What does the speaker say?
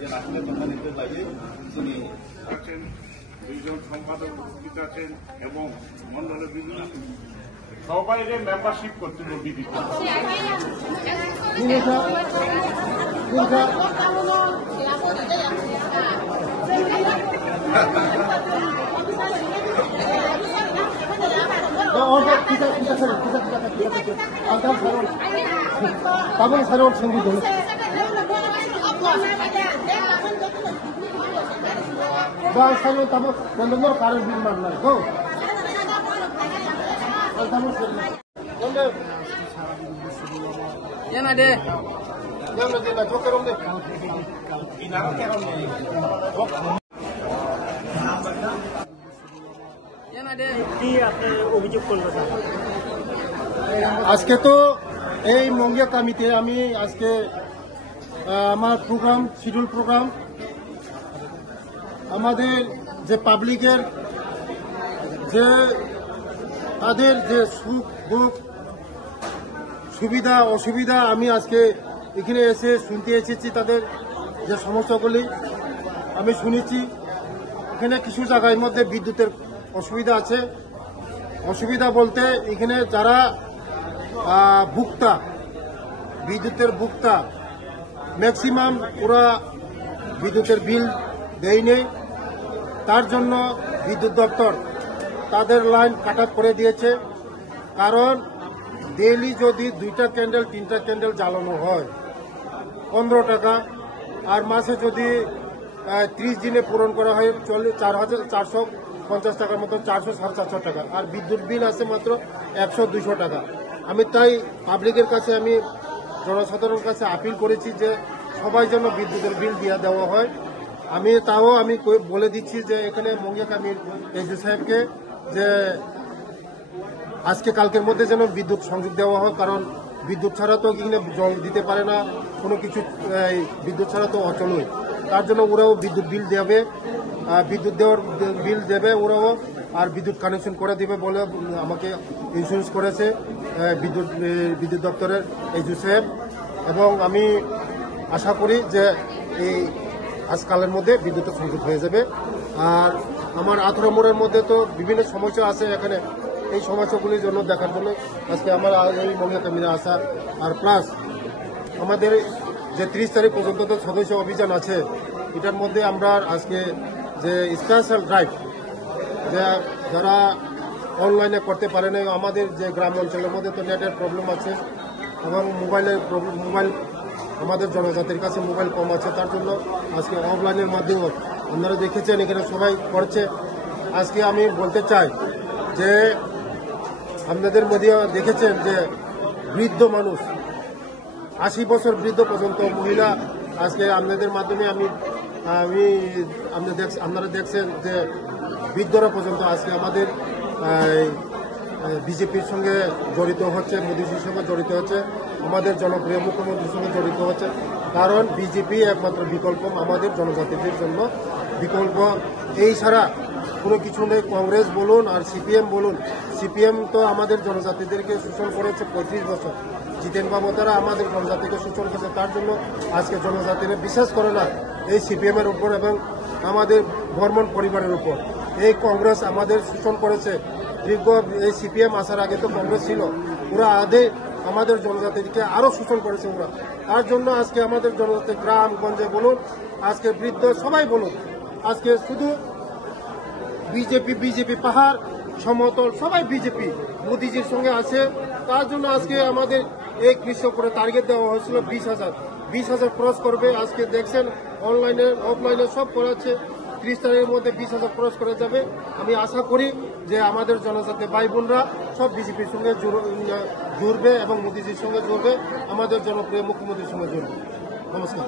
যে রাখলে কোম্পানিতে বাইরে তিনি আছেন, দুইজন সম্পাদক উপস্থিত আছেন এবং মন্ডলের বিভিন্ন সবাইকে মেম্বারশিপ করতে বিধি তারপরে সারোর সঙ্গীত হল সারো তারপর বন্ধ কারোর বিল মারলাম গো Yan ada. Yang ada na joker om de. Yan ada. কি আপনি অভিযোগ করবেন? আজকে তো এই মঙ্গিয়া কমিটিতে আমি আজকে আমার প্রোগ্রাম শিডিউল প্রোগ্রাম আমাদের যে পাবলিকের যে তাদের যে সুখ দুঃখ সুবিধা অসুবিধা আমি আজকে এখানে এসে শুনতে এসেছি তাদের যে সমস্যাগুলি আমি শুনেছি। এখানে কিছু জায়গার মধ্যে বিদ্যুতের অসুবিধা আছে। অসুবিধা বলতে এখানে যারা ভোক্তা বিদ্যুতের ভোক্তা ম্যাক্সিমাম ওরা বিদ্যুতের বিল দেয়নি, তার জন্য বিদ্যুৎ দপ্তর তাদের লাইন কাট অফ করে দিয়েছে। কারণ ডেইলি যদি 2টা ক্যান্ডেল 3টা ক্যান্ডেল জ্বালানো হয় 15 টাকা, আর মাসে যদি 30 দিনে পূরণ করা হয় 4,450 টাকার মতো, 400-450 টাকা, আর বিদ্যুৎ বিল আছে মাত্র 100-200 টাকা। আমি তাই পাবলিকের কাছে আমি জনসাধারণের কাছে আপিল করেছি যে সবাই যেন বিদ্যুতের বিল দিয়ে দেওয়া হয়। আমি বলে দিচ্ছি যে এখানে মঙ্গিয়া কামির এসডি সাহেবকে যে আজকে কালকের মধ্যে যেন বিদ্যুৎ সংযোগ দেওয়া হয়। কারণ বিদ্যুৎ ছাড়া তো এখানে জল দিতে পারে না, কোনো কিছু বিদ্যুৎ ছাড়া তো অচলই। তার জন্য ওরাও বিদ্যুৎ বিল দেবে, বিদ্যুৎ দেওয়ার বিল দেবে ওরাও, আর বিদ্যুৎ কানেকশন করে দেবে বলে আমাকে ইন্স্যুরেন্স করেছে বিদ্যুৎ দপ্তরের এসডি সাহেব। এবং আমি আশা করি যে এই আজকালের মধ্যে বিদ্যুতের সংযোগ হয়ে যাবে। আর আমার আথুরা মোড়ের মধ্যে তো বিভিন্ন সমস্যা আছে, এখানে এই সমস্যাগুলির জন্য দেখার জন্য আজকে আমার এই মঙ্গিয়া কামিনে আসা। আর প্লাস আমাদের যে 30 তারিখ পর্যন্ত তো সদস্য অভিযান আছে, এটার মধ্যে আমরা আজকে যে স্পেশাল ড্রাইভ যে যারা অনলাইনে করতে পারে না, আমাদের যে গ্রাম অঞ্চলের মধ্যে তো নেটের প্রবলেম আছে এবং মোবাইল আমাদের জনজাতির কাছে মোবাইল কম আছে, তার জন্য আজকে অফলাইনের মাধ্যমে আপনারা দেখেছেন এখানে সবাই করছে। আজকে আমি বলতে চাই যে আপনাদের মধ্যে দেখেছেন যে বৃদ্ধ মানুষ 80 বছর বৃদ্ধ পর্যন্ত মহিলা আজকে আপনাদের মাধ্যমে আপনারা দেখছেন যে বৃদ্ধরা পর্যন্ত আজকে আমাদের বিজেপির সঙ্গে জড়িত হচ্ছে, মোদীজির সঙ্গে জড়িত হচ্ছে, আমাদের জনপ্রিয় মুখ্যমন্ত্রীর সঙ্গে জড়িত হচ্ছে। কারণ বিজেপি একমাত্র বিকল্প আমাদের জনজাতিদের জন্য বিকল্প, এই ছাড়া কোনো কিছু নেই। কংগ্রেস বলুন আর সিপিএম বলুন, সিপিএম তো আমাদের জনজাতিদেরকে শোষণ করেছে 35 বছর। জিতেন বাবু তারা আমাদের জনজাতিকে শোষণ করেছে, তার জন্য আজকে জনজাতিরা বিশ্বাস করে না এই সিপিএমের উপর এবং আমাদের বর্মন পরিবারের উপর। এই কংগ্রেস আমাদের শোষণ করেছে। এই সিপিএম আসার আগে তো কংগ্রেস ছিল, ওরা আমাদের জনজাতিকে আরো শোষণ করেছে ওরা। তার জন্য আজকে আমাদের জনজাতি গ্রাম গঞ্জে বলুন, আজকে বৃদ্ধ সবাই বলুন, আজকে শুধু বিজেপি পাহাড় সমতল সবাই বিজেপি মোদীজির সঙ্গে আছে। তার জন্য আজকে আমাদের এই কৃষক করে টার্গেট দেওয়া হয়েছিল 20,000 ক্রস করবে। আজকে দেখছেন অনলাইনে অফলাইনে সব করাচ্ছে, 30 তারিখের মধ্যে 20,000 ক্রস করে যাবে। আমি আশা করি যে আমাদের জনজাতি ভাই বোনরা সব বিজেপির সঙ্গে জুড়বে এবং মোদীজির সঙ্গে জুড়বে, আমাদের জনপ্রিয় মুখ্যমন্ত্রীর সঙ্গে জুড়বে। নমস্কার।